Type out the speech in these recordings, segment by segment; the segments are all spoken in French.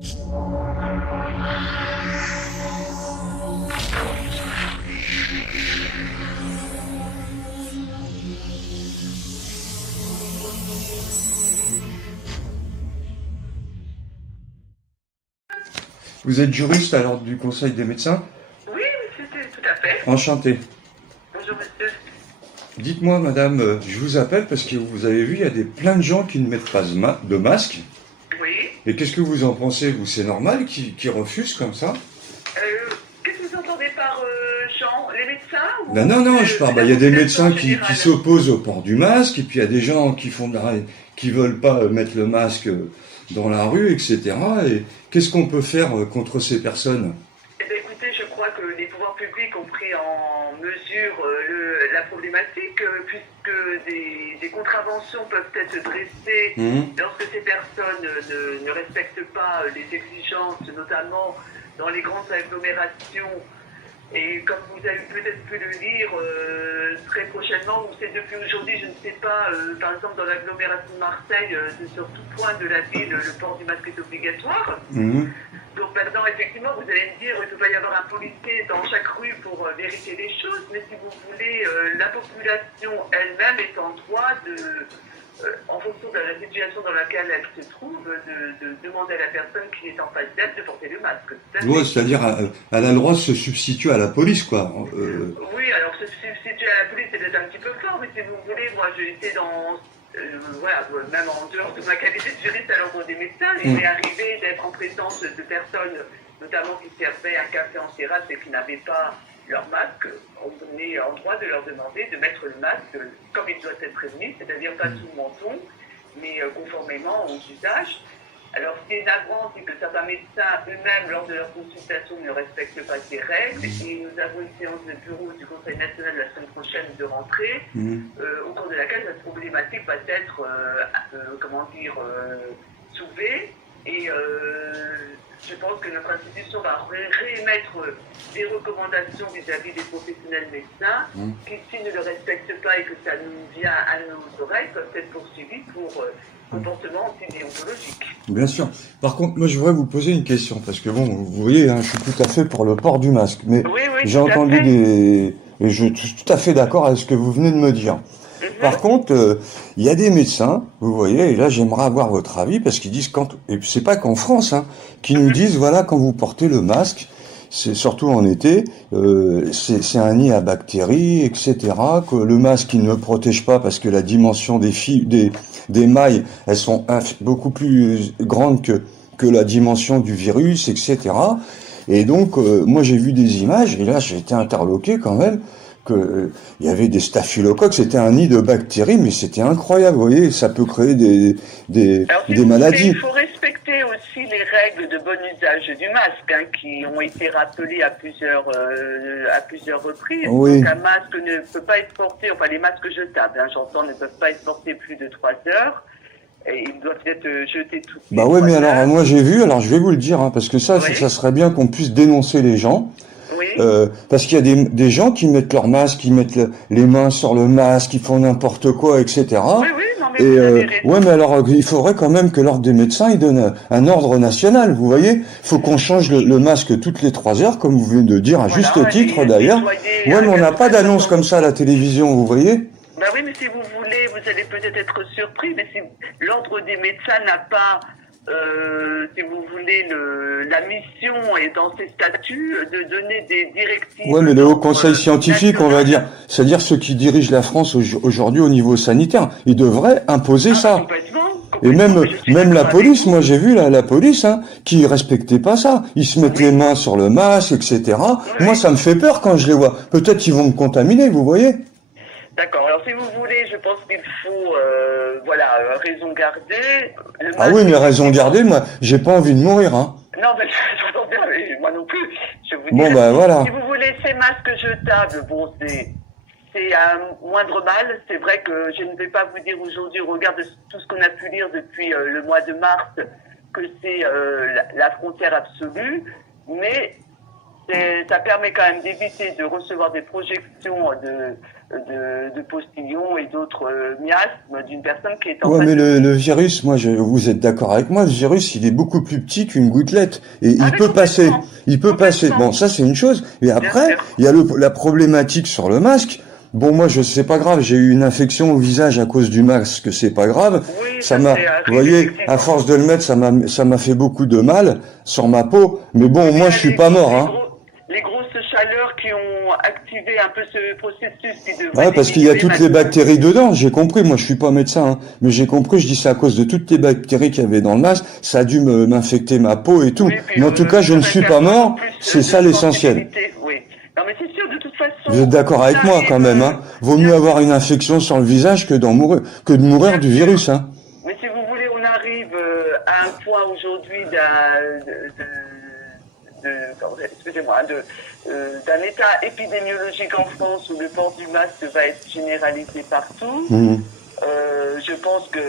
Vous êtes juriste à l'ordre du Conseil des médecins? Oui, monsieur, tout à fait. Enchanté. Bonjour, monsieur. Dites-moi, madame, je vous appelle parce que vous avez vu, il y a plein de gens qui ne mettent pas de masque. Oui. Et qu'est-ce que vous en pensez, vous? C'est normal qu'ils refusent comme ça? Qu'est-ce que vous entendez par gens? Les médecins ou Non, je parle. Il y a la des population médecins générale? qui s'opposent au port du masque, et puis il y a des gens qui veulent pas mettre le masque dans la rue, etc. Et qu'est-ce qu'on peut faire contre ces personnes? Eh bien, écoutez, je crois que les pouvoirs publics ont pris en mesure la problématique, puisque des contraventions peuvent être dressées lorsque ces personnes ne respectent pas les exigences, notamment dans les grandes agglomérations. Et comme vous avez peut-être pu le lire très prochainement, ou c'est depuis aujourd'hui, je ne sais pas, par exemple dans l'agglomération de Marseille, sur tout point de la ville, le port du masque est obligatoire. Donc maintenant, effectivement, vous allez me dire qu'il peut pas y avoir un policier dans chaque rue pour vérifier les choses, mais si vous voulez, la population elle-même est en droit en fonction de la situation dans laquelle elle se trouve, de demander à la personne qui est en face d'elle de porter le masque. Ouais, c'est-à-dire, elle a le droit de se substituer à la police, quoi. Oui, alors se substituer à la police, c'est peut-être un petit peu fort, mais si vous voulez, moi j'ai été dans... voilà, même en dehors de ma qualité de juriste à l'ordre des médecins, il m'est arrivé d'être en présence de personnes, notamment qui servaient un café en terrasse et qui n'avaient pas leur masque. On est en droit de leur demander de mettre le masque comme il doit être prévenu, c'est-à-dire pas sous le menton, mais conformément aux usages. Alors, ce qui est navrant, c'est que certains médecins eux-mêmes, lors de leur consultation, ne respectent pas ces règles. Et nous avons une séance de bureau du Conseil national la semaine prochaine de rentrée, au cours de laquelle cette problématique va être, soulevée. Et je pense que notre institution va réémettre des recommandations vis-à-vis des professionnels médecins qui, s'ils ne le respectent pas et que ça nous vient à nos oreilles, peuvent être poursuivis pour comportement antidéontologique. Bien sûr. Par contre, moi, je voudrais vous poser une question, parce que bon, vous voyez, je suis tout à fait pour le port du masque, mais oui, j'ai entendu et je suis tout à fait d'accord avec ce que vous venez de me dire. Par contre, il y a des médecins, vous voyez, et là j'aimerais avoir votre avis, parce qu'ils disent et c'est pas qu'en France, qui nous disent, voilà, quand vous portez le masque, c'est surtout en été, c'est un nid à bactéries, etc., que le masque il ne protège pas parce que la dimension des mailles, elles sont beaucoup plus grandes que la dimension du virus, etc. Et donc, moi j'ai vu des images, et là j'ai été interloqué quand même, il y avait des staphylocoques, c'était un nid de bactéries, mais c'était incroyable, vous voyez, ça peut créer des maladies. Il faut respecter aussi les règles de bon usage du masque, qui ont été rappelées à plusieurs reprises. Oui. Donc un masque ne peut pas être porté, enfin les masques jetables, j'entends, ne peuvent pas être portés plus de 3 heures. Et ils doivent être jetés tout de suite. Bah ouais, mais alors moi j'ai vu, alors je vais vous le dire, parce que ça serait bien qu'on puisse dénoncer les gens. Oui. Parce qu'il y a des gens qui mettent leur masque, qui mettent les mains sur le masque, qui font n'importe quoi, etc. Oui, non, mais vous avez raison. Ouais, mais alors il faudrait quand même que l'ordre des médecins il donne un ordre national, vous voyez. Il faut qu'on change le masque toutes les 3 heures, comme vous venez de dire, à juste titre d'ailleurs. Ouais, mais on n'a pas d'annonce comme ça à la télévision, vous voyez. Ben oui, mais si vous voulez, vous allez peut-être être surpris, mais si l'ordre des médecins n'a pas, si vous voulez, la mission et dans ses statuts de donner des directives. Ouais, mais le Haut Conseil scientifique, on va dire, c'est-à-dire ceux qui dirigent la France aujourd'hui au niveau sanitaire, ils devraient imposer ça. Et même la police, moi j'ai vu la police, qui respectait pas ça. Ils se mettent les mains sur le masque, etc. Moi ça me fait peur quand je les vois. Peut-être qu'ils vont me contaminer, vous voyez. D'accord. Alors, si vous voulez, je pense qu'il faut, raison garder. Ah oui, mais raison garder, moi, j'ai pas envie de mourir, Non, mais j'entends bien, mais moi non plus. Je vous bon, ben voilà. Si vous voulez ces masques jetables, bon, c'est un moindre mal. C'est vrai que je ne vais pas vous dire aujourd'hui, au regard de tout ce qu'on a pu lire depuis le mois de mars, que c'est la frontière absolue, mais ça permet quand même d'éviter de recevoir des projections de postillons et d'autres miasmes d'une personne qui est en Ouais, face mais de... le virus, vous êtes d'accord avec moi, le virus, il est beaucoup plus petit qu'une gouttelette. Et Ah il mais peut passer. complètement, Il peut passer. complètement, Bon, ça, c'est une chose. Mais bien après, sûr. il y a la problématique sur le masque. Bon, moi, c'est pas grave. J'ai eu une infection au visage à cause du masque. C'est pas grave. Oui, Ça ça m'a, c'est vous arrivé voyez, à effectivement. force de le mettre, ça m'a fait beaucoup de mal sur ma peau. Mais bon, Oui, au mais moins, là, je suis pas mort, hein. les grosses chaleurs qui ont activé un peu ce processus qui devrait Ouais, parce qu'il y a diminuer toutes les maintenant. bactéries dedans, j'ai compris, moi je suis pas médecin, hein, mais j'ai compris, je dis c'est à cause de toutes les bactéries qu'il y avait dans le masque, ça a dû m'infecter ma peau et tout. Oui, puis Mais en tout cas, je vous ne aurez suis pas de plus en mort, plus c'est ça de l'essentiel. sensibilité. Oui. Non mais c'est sûr, de toute façon, Vous êtes d'accord on avec moi quand arrive, même, hein. Vaut mieux avoir une infection sur le visage que de mourir bien du sûr. virus, hein. Mais si vous voulez, on arrive à un point aujourd'hui excusez-moi, d'un état épidémiologique en France où le port du masque va être généralisé partout. Mhm. Je pense que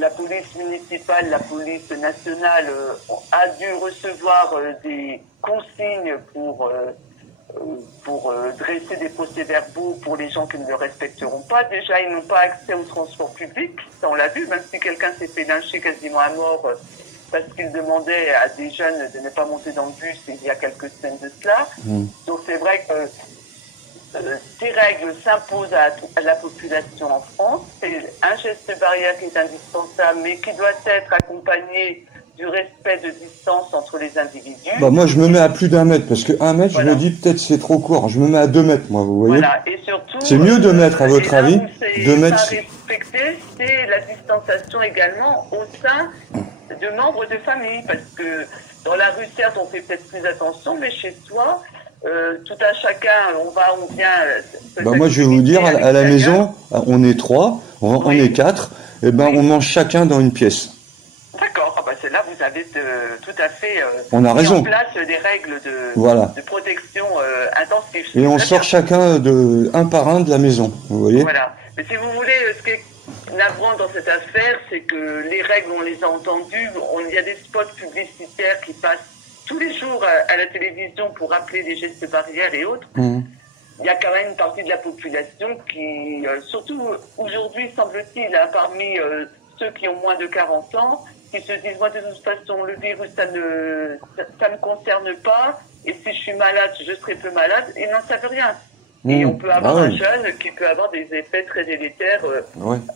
la police municipale, la police nationale a dû recevoir des consignes pour dresser des procès-verbaux pour les gens qui ne le respecteront pas. Déjà, ils n'ont pas accès au transport public, ça on l'a vu, même si quelqu'un s'est fait lyncher quasiment à mort parce qu'il demandait à des jeunes de ne pas monter dans le bus il y a quelques semaines de cela. Donc c'est vrai que ces règles s'imposent à la population en France. C'est un geste barrière qui est indispensable, mais qui doit être accompagné du respect de distance entre les individus. Bah moi je me mets à plus d'un mètre, parce que 1 mètre, Voilà. je me dis peut-être c'est trop court, je me mets à 2 mètres, moi, vous voyez. Voilà, et surtout... C'est mieux 2 mètres, à votre et là avis. où c'est 2 mètres. pas respecté, c'est la distanciation également au sein de membres de famille, parce que dans la rue, certes, on fait peut-être plus attention, mais chez soi, tout un chacun, on vient... Bah moi je vais vous dire, à la maison, on est 3, on Oui. est 4, et ben Oui. on mange chacun dans une pièce. D'accord, ah bah c'est là vous avez tout à fait On a mis raison. en place des règles Voilà. de protection intensive. Et on Très sort bien. chacun un par un de la maison, vous voyez. Voilà. Mais si vous voulez, ce qui est navrant dans cette affaire, c'est que les règles, on les a entendues. Il y a des spots publicitaires qui passent tous les jours à la télévision pour rappeler les gestes barrières et autres. Mmh. Il y a quand même une partie de la population qui, surtout aujourd'hui, semble-t-il, hein, parmi ceux qui ont moins de 40 ans, qui se disent, moi de toute façon, le virus, ça me concerne pas, et si je suis malade, je serai peu malade, ils n'en savent rien. Et on peut avoir un jeune qui peut avoir des effets très délétères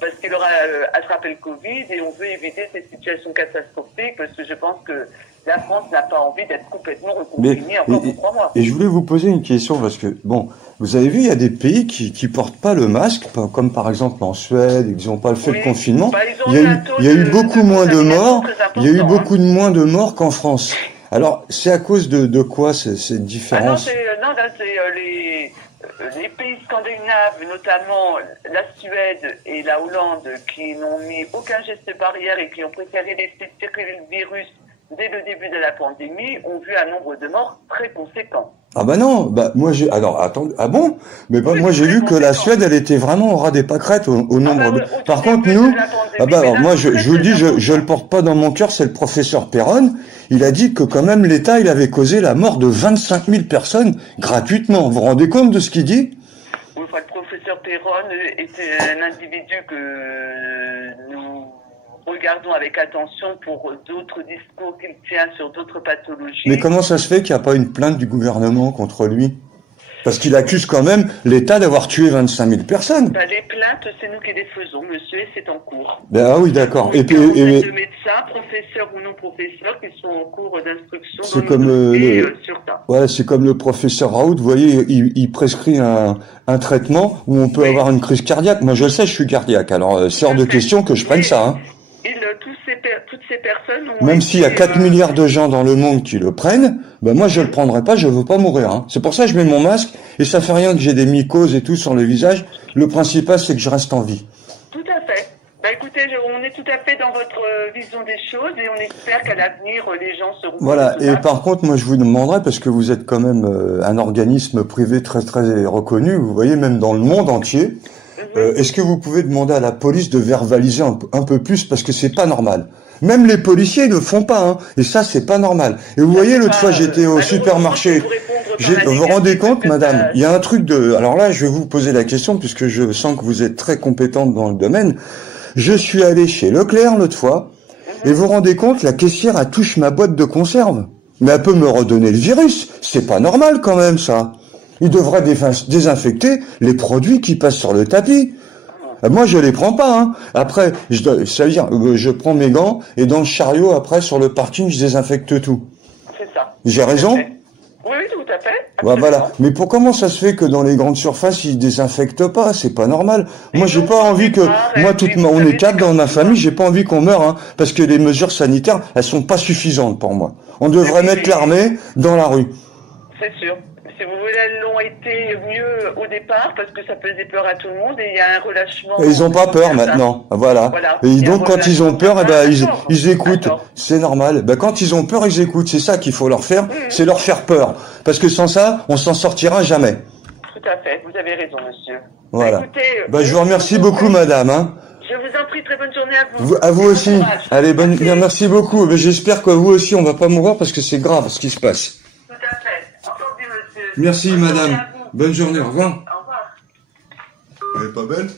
parce qu'il aura attrapé le Covid, et on veut éviter ces situations catastrophiques, parce que je pense que la France n'a pas envie d'être complètement reconfinée encore pour 3 mois. Et je voulais vous poser une question, parce que, bon, vous avez vu, il y a des pays qui portent pas le masque, comme par exemple en Suède, ils n'ont pas fait le confinement. Bah, Il y a eu beaucoup moins de morts, il y a eu beaucoup moins de morts qu'en France. Alors, c'est à cause de quoi cette différence? Là, c'est les pays scandinaves, notamment la Suède et la Hollande, qui n'ont mis aucun geste barrière et qui ont préféré laisser circuler le virus dès le début de la pandémie, ont vu un nombre de morts très conséquent. Ah bah non, bah moi alors attendez, ah bon? Mais bah, moi j'ai vu que la Suède, elle était vraiment au ras des pâquerettes au nombre de... Par contre nous, alors moi je vous le dis, je le porte pas dans mon cœur, c'est le professeur Perron, il a dit que quand même l'État, il avait causé la mort de 25 000 personnes gratuitement. Vous vous rendez compte de ce qu'il dit? Oui, enfin, le professeur Perron était un individu que nous regardons avec attention pour d'autres discours qu'il tient sur d'autres pathologies. Mais comment ça se fait qu'il n'y a pas une plainte du gouvernement contre lui? Parce qu'il accuse quand même l'État d'avoir tué 25 000 personnes. Bah, les plaintes, c'est nous qui les faisons, monsieur, et c'est en cours. Ah oui, d'accord. Et puis, de médecins, professeurs ou non professeurs, qui sont en cours d'instruction c'est comme sur ça. Ouais, c'est comme le professeur Raoult, vous voyez, il prescrit un traitement où on peut avoir une crise cardiaque. Moi, je sais, je suis cardiaque, alors c'est hors de question que je prenne ça. Hein. Toutes ces personnes ont même s'il y a 4 milliards de gens dans le monde qui le prennent, ben moi je le prendrai pas, je veux pas mourir. Hein. C'est pour ça que je mets mon masque, et ça fait rien que j'ai des mycoses et tout sur le visage. Le principal, c'est que je reste en vie. Tout à fait. Bah écoutez, on est tout à fait dans votre vision des choses, et on espère qu'à l'avenir, les gens seront... Voilà, et par contre, moi je vous demanderais, parce que vous êtes quand même un organisme privé très très reconnu, vous voyez, même dans le monde entier, est-ce que vous pouvez demander à la police de verbaliser un peu plus, parce que c'est pas normal. Même les policiers ne le font pas, hein. Et ça, c'est pas normal. Et vous voyez, l'autre fois, j'étais au supermarché. Vous vous rendez compte, madame, il y a un truc de... Alors là, je vais vous poser la question, puisque je sens que vous êtes très compétente dans le domaine. Je suis allé chez Leclerc l'autre fois, et vous vous rendez compte, la caissière, elle touche ma boîte de conserve. Mais elle peut me redonner le virus. C'est pas normal quand même, ça. Il devrait désinfecter les produits qui passent sur le tapis. Moi, je les prends pas, hein. Après, ça veut dire, je prends mes gants, et dans le chariot, après, sur le parking, je désinfecte tout. C'est ça. J'ai raison? Oui, tout à fait. Ouais, voilà. Mais comment ça se fait que dans les grandes surfaces, ils désinfectent pas? C'est pas normal. Moi, j'ai pas envie que, on est 4 dans ma famille, j'ai pas envie qu'on meure, hein, parce que les mesures sanitaires, elles sont pas suffisantes pour moi. On devrait mettre l'armée dans la rue. C'est sûr. Si vous voulez, elles l'ont été mieux au départ, parce que ça faisait peur à tout le monde, et il y a un relâchement. Et ils ont pas peur maintenant. Voilà. Et donc, quand ils ont peur, ils écoutent. C'est normal. Quand ils ont peur, ils écoutent. C'est ça qu'il faut leur faire. C'est leur faire peur. Parce que sans ça, on s'en sortira jamais. Tout à fait. Vous avez raison, monsieur. Voilà. Écoutez, je vous remercie beaucoup, madame, hein. Je vous en prie, très bonne journée à vous. À vous aussi. Allez, merci beaucoup. J'espère que vous aussi, on va pas mourir parce que c'est grave ce qui se passe. Tout à fait. Entendu, monsieur. Merci, madame. Bonne journée. Au revoir. Au revoir. Elle est pas belle?